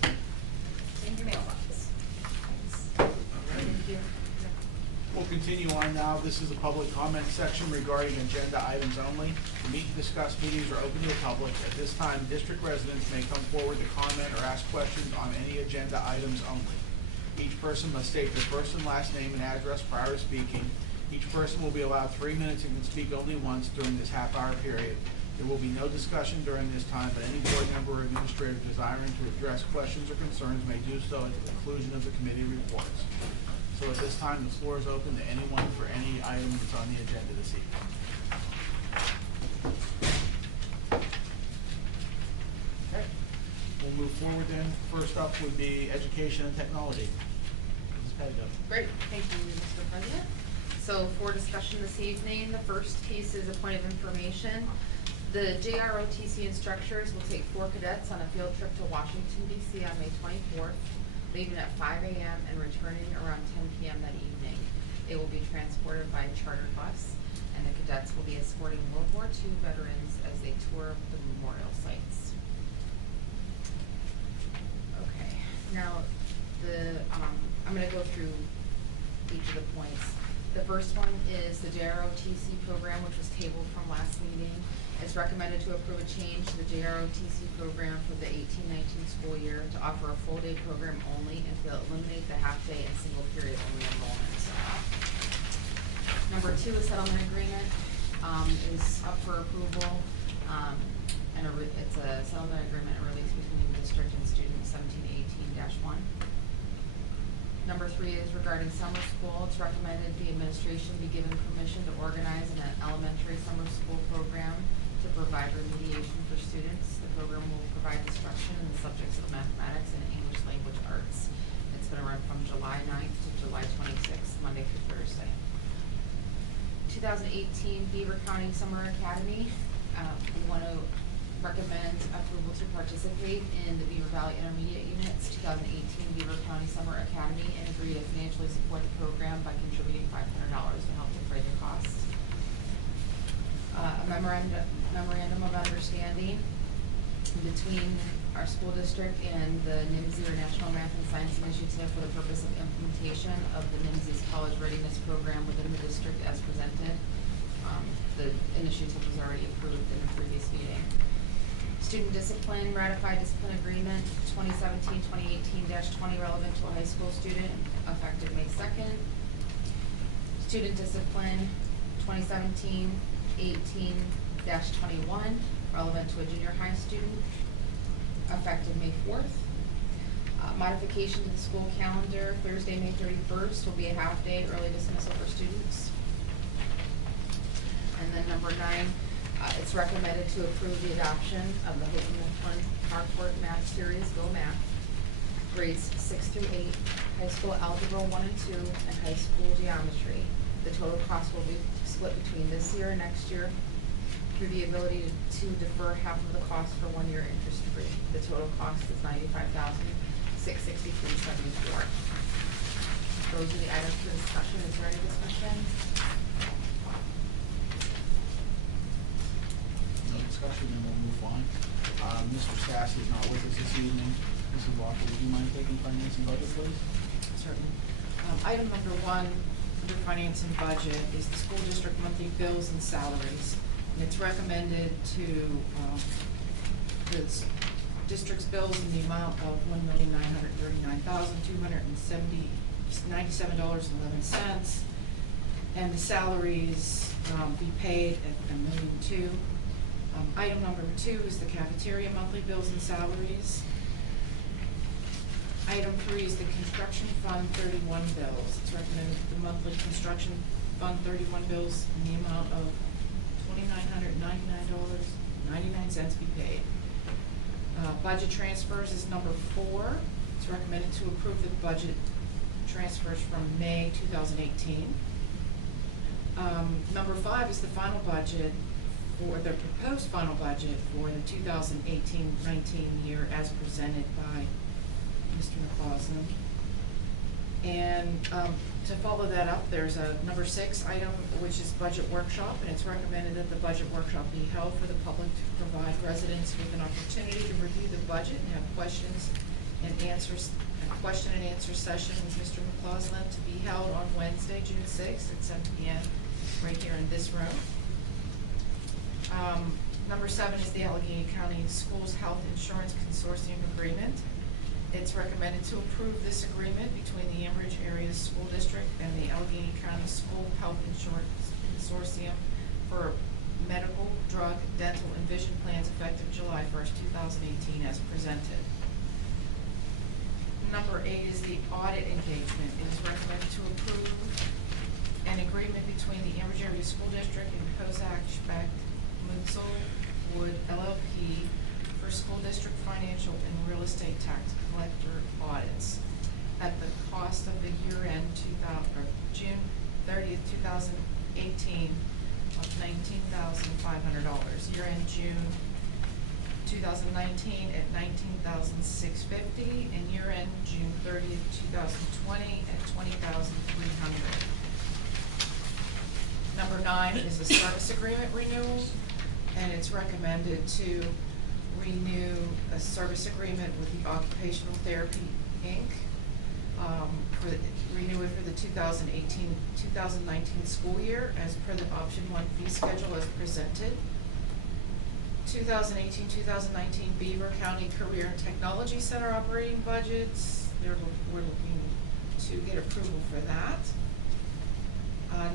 It's in your mailbox. Thank you. We'll continue on now. This is the public comment section regarding agenda items only. The meet and discuss meetings are open to the public. At this time, district residents may come forward to comment or ask questions on any agenda items only. Each person must state their first and last name and address prior to speaking. Each person will be allowed 3 minutes and can speak only once during this half-hour period. There will be no discussion during this time, but any board member or administrator desiring to address questions or concerns may do so at the conclusion of the committee reports. So at this time, the floor is open to anyone for any item that's on the agenda this evening. Okay, we'll move forward then. First up would be education and technology. Ms. Pettigo. Great, thank you, Mr. President. So for discussion this evening, the first piece is a point of information. The JROTC instructors will take 4 cadets on a field trip to Washington, D.C. on May 24th, leaving at 5 a.m. and returning around 10 p.m. that evening. They will be transported by a charter bus, and the cadets will be escorting World War II veterans as they tour the memorial sites. Okay, now I'm going to go through each of the points. The first one is the JROTC program, which was tabled from last meeting. It's recommended to approve a change to the JROTC program for the 18-19 school year to offer a full-day program only and to eliminate the half-day and single-period only enrollments. Number 2, a settlement agreement is up for approval. It's a settlement agreement and release between the district and student 1718-1. Number 3 is regarding summer school. It's recommended the administration be given permission to organize an elementary summer school program to provide remediation for students. The program will provide instruction in the subjects of mathematics and English language arts. It's going to run from July 9th to July 26th, Monday through Thursday. 2018 Beaver County Summer Academy. We want to recommend approval to participate in the Beaver Valley Intermediate Unit's 2018 Beaver County Summer Academy and agree to financially support the program by contributing $500 to help defray the costs. A memorandum of understanding between our school district and the NIMSY, or National Math and Science Initiative, for the purpose of implementation of the NIMSY's College Readiness Program within the district as presented. The initiative was already approved in the previous meeting. Student discipline, ratified discipline agreement 2017-2018-20 relevant to a high school student, effective May 2nd. Student discipline 2017-18-21 relevant to a junior high student, effective May 4th. Modification to the school calendar, Thursday, May 31st will be a half-day early dismissal for students. And then number 9, it's recommended to approve the adoption of the Houghton Mifflin Harcourt Math Series, Go Math, grades 6 through 8, high school Algebra 1 and 2, and high school Geometry. The total cost will be split between this year and next year through the ability to defer half of the cost for 1 year interest-free. The total cost is $95,663.74. Those are the items for discussion. Is there any discussion? No discussion, then we'll move on. Mr. Sassy is not with us this evening. Mrs. Walker, would you mind taking finance and budget, please? Certainly. Item number 1 under finance and budget is the school district monthly bills and salaries. And it's recommended to the district's bills in the amount of $1,939,297.11, and the salaries be paid at $1,002,000. Item number 2 is the cafeteria monthly bills and salaries. Item 3 is the construction fund 31 bills. It's recommended that the monthly construction fund 31 bills in the amount of $2,999.99 be paid. Budget transfers is number 4. It's recommended to approve the budget transfers from May 2018. Number 5 is the final budget for the proposed final budget for the 2018-19 year as presented by Mr. McCausland. And to follow that up, there's a number 6 item, which is budget workshop, and it's recommended that the budget workshop be held for the public to provide residents with an opportunity to review the budget and have questions and answers. A question and answer session with Mr. McCausland to be held on Wednesday, June 6th at 7 p.m. right here in this room. Number 7 is the Allegheny County Schools Health Insurance Consortium Agreement. It's recommended to approve this agreement between the Ambridge Area School District and the Allegheny County School Health Insurance Consortium for medical, drug, dental, and vision plans effective July 1st, 2018 as presented. Number 8 is the audit engagement. It is recommended to approve an agreement between the Ambridge Area School District and Kozak Specht Munsell Wood LLP for school district financial and real estate tax collector audits at the cost of the year-end June 30th, 2018 of $19,500. Year-end June 2019 at $19,650, and year-end June 30th, 2020 at $20,300. Number 9 is a service agreement renewal, and it's recommended to renew a service agreement with the Occupational Therapy, Inc. Renew it for the 2018-2019 school year as per the option 1 fee schedule as presented. 2018-2019 Beaver County Career and Technology Center operating budgets. We're looking to get approval for that.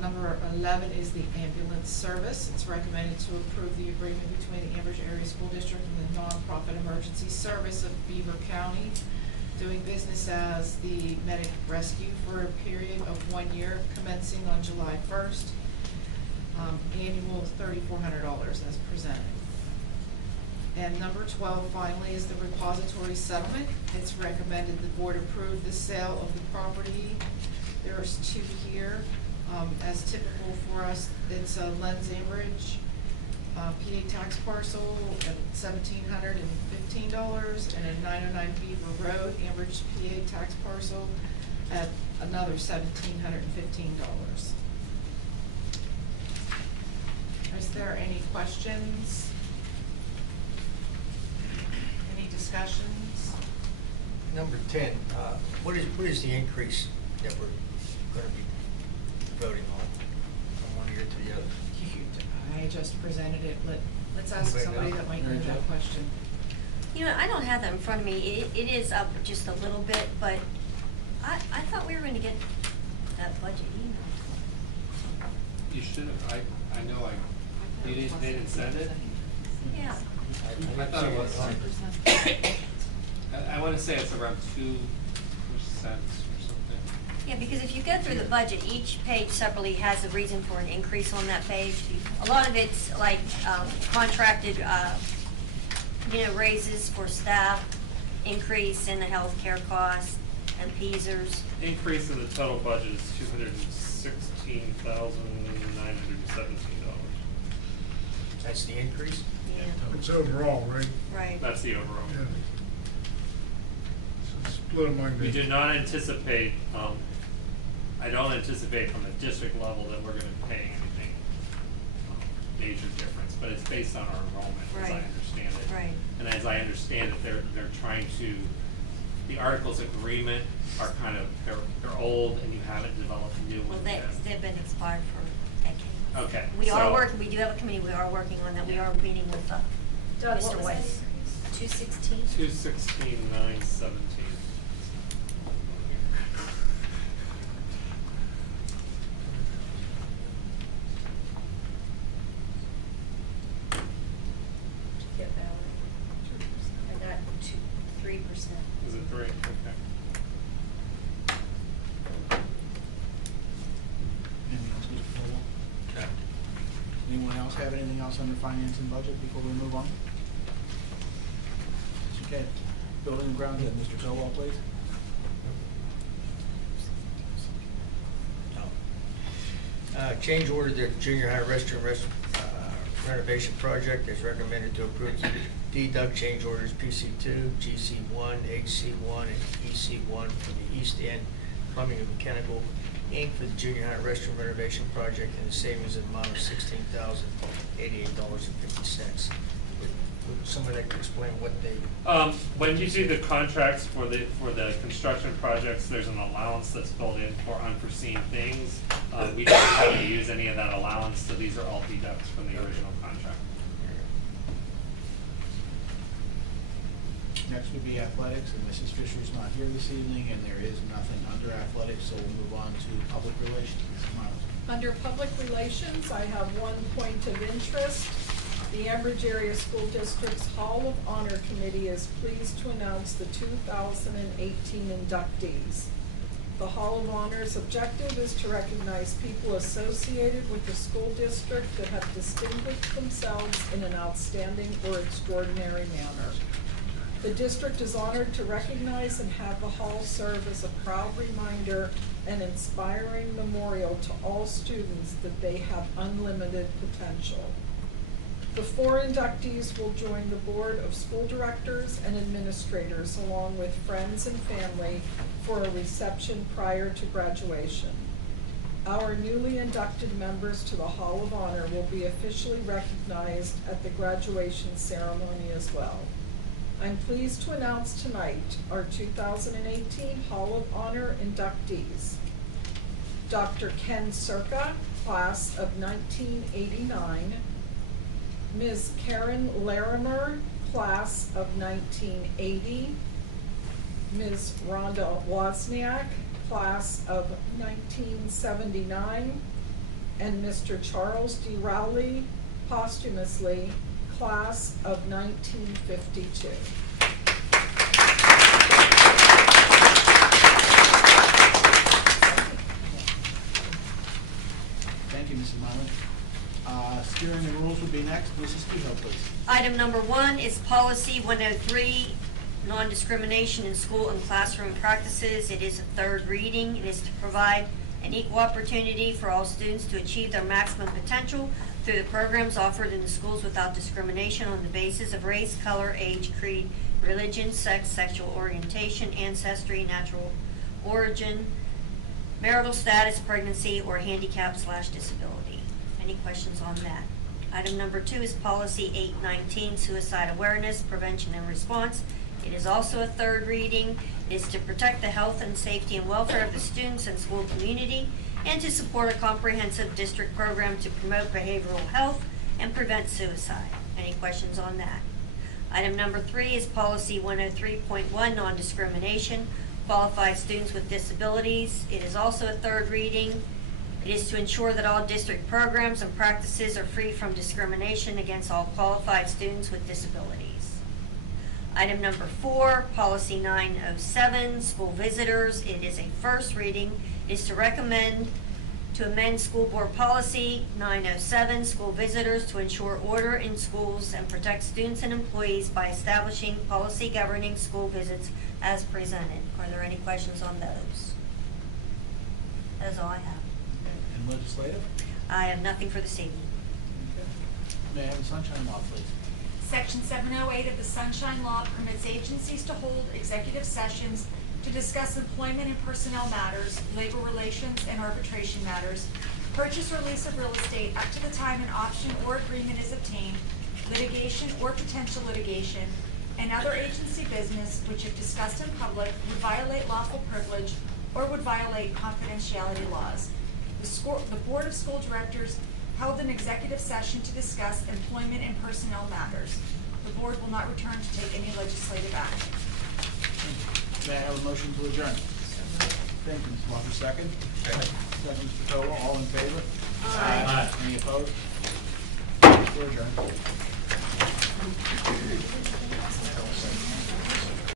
Number 11 is the ambulance service. It's recommended to approve the agreement between the Ambridge Area School District and the nonprofit emergency service of Beaver County, doing business as the Medic Rescue for a period of 1 year commencing on July 1st. Annual $3,400 as presented. And number 12 finally is the repository settlement. It's recommended the board approve the sale of the property. There's 2 here. As typical for us, it's a Lenz Ambridge PA tax parcel at $1,715 and a 909 Beaver Road Ambridge PA tax parcel at another $1,715. Is there any questions? Any discussions? Number 10, what is the increase that we're going to be voting on from one year to the other? I just presented it. Let's ask somebody that might know that question. You know, I don't have that in front of me. It is up just a little bit, but I thought we were going to get that budget email. You should have, I know they didn't send it? Yeah. I thought it was. I want to say it's around 2% or something. Yeah, because if you go through the budget, each page separately has a reason for an increase on that page. A lot of it's like contracted, raises for staff, increase in the healthcare costs, and PESers. Increase in the total budget is $216,917. That's the increase? Yeah. It's overall, right? Right. That's the overall. Yeah. So split among We the. do not anticipate, I don't anticipate from the district level that we're gonna be paying anything major difference, but it's based on our enrollment, as I Right. understand it. Right. And as I understand it, they're trying to, the articles of agreement are kind of, they're old and you haven't developed new Well, ones yet. they've been expired for decades. Okay. We are so- working, we do have a committee, we are working on that. We are meeting with Doug, Mr. what was that Weiss. 216? 216,917. Get Valerie. I got 3%. Is it 3? Okay. Anything else, Mr. Caldwell? No. Anyone else have anything else under finance and budget before we move on? Okay. Building and grounds, Mr. Caldwell, please. Change order the junior high restroom renovation project is recommended to approve deduct change orders PC2, GC1, HC1, and EC1 for the East End Plumbing and Mechanical Inc. for the junior high restroom renovation project, and the savings in the amount of $16,088.50. Would somebody like to explain what they? When you do the contracts for the construction projects, there's an allowance that's built in for unforeseen things. We don't have to use any of that allowance, so these are all deducts from the original contract. Next would be athletics, and Mrs. Fisher's not here this evening, and there is nothing under athletics, so we'll move on to public relations. Mrs. Miles. Under public relations, I have one point of interest. The Ambridge Area School District's Hall of Honor Committee is pleased to announce the 2018 inductees. The Hall of Honor's objective is to recognize people associated with the school district that have distinguished themselves in an outstanding or extraordinary manner. The district is honored to recognize and have the hall serve as a proud reminder and inspiring memorial to all students that they have unlimited potential. The 4 inductees will join the Board of School Directors and Administrators along with friends and family for a reception prior to graduation. Our newly inducted members to the Hall of Honor will be officially recognized at the graduation ceremony as well. I'm pleased to announce tonight our 2018 Hall of Honor inductees. Dr. Ken Circa, class of 1989. Ms. Karen Larimer, class of 1980. Ms. Rhonda Wozniak, class of 1979. And Mr. Charles D. Rowley, posthumously, class of 1952. Thank you, Mrs. Mullin. Steering the rules would be next. Mrs. Kehoe, please. Item number 1 is policy 103, non-discrimination in school and classroom practices. It is a third reading. It is to provide an equal opportunity for all students to achieve their maximum potential through the programs offered in the schools without discrimination on the basis of race, color, age, creed, religion, sex, sexual orientation, ancestry, natural origin, marital status, pregnancy, or handicap/disability. Any questions on that? Item number 2 is policy 819, suicide awareness, prevention, and response. It is also a third reading. It is to protect the health and safety and welfare of the students and school community, and to support a comprehensive district program to promote behavioral health and prevent suicide. Any questions on that? Item number 3 is policy 103.1, non-discrimination, qualified students with disabilities. It is also a third reading. It is to ensure that all district programs and practices are free from discrimination against all qualified students with disabilities. Item number 4, policy 907, school visitors. It is a first reading. It is to recommend to amend school board policy 907, school visitors, to ensure order in schools and protect students and employees by establishing policy governing school visits as presented. Are there any questions on those? That is all I have. And legislative? I have nothing for this evening. Okay. May I have the sunshine law, please? Section 708 of the Sunshine Law permits agencies to hold executive sessions to discuss employment and personnel matters, labor relations and arbitration matters, purchase or lease of real estate up to the time an option or agreement is obtained, litigation or potential litigation, and other agency business which, if discussed in public, would violate lawful privilege or would violate confidentiality laws. The Board of School Directors held an executive session to discuss employment and personnel matters. The board will not return to take any legislative action. May I have a motion to adjourn? Thank you, Mr. Walker. Second? Second, Mr. Cole. All in favor? Aye. Any opposed? We're adjourned.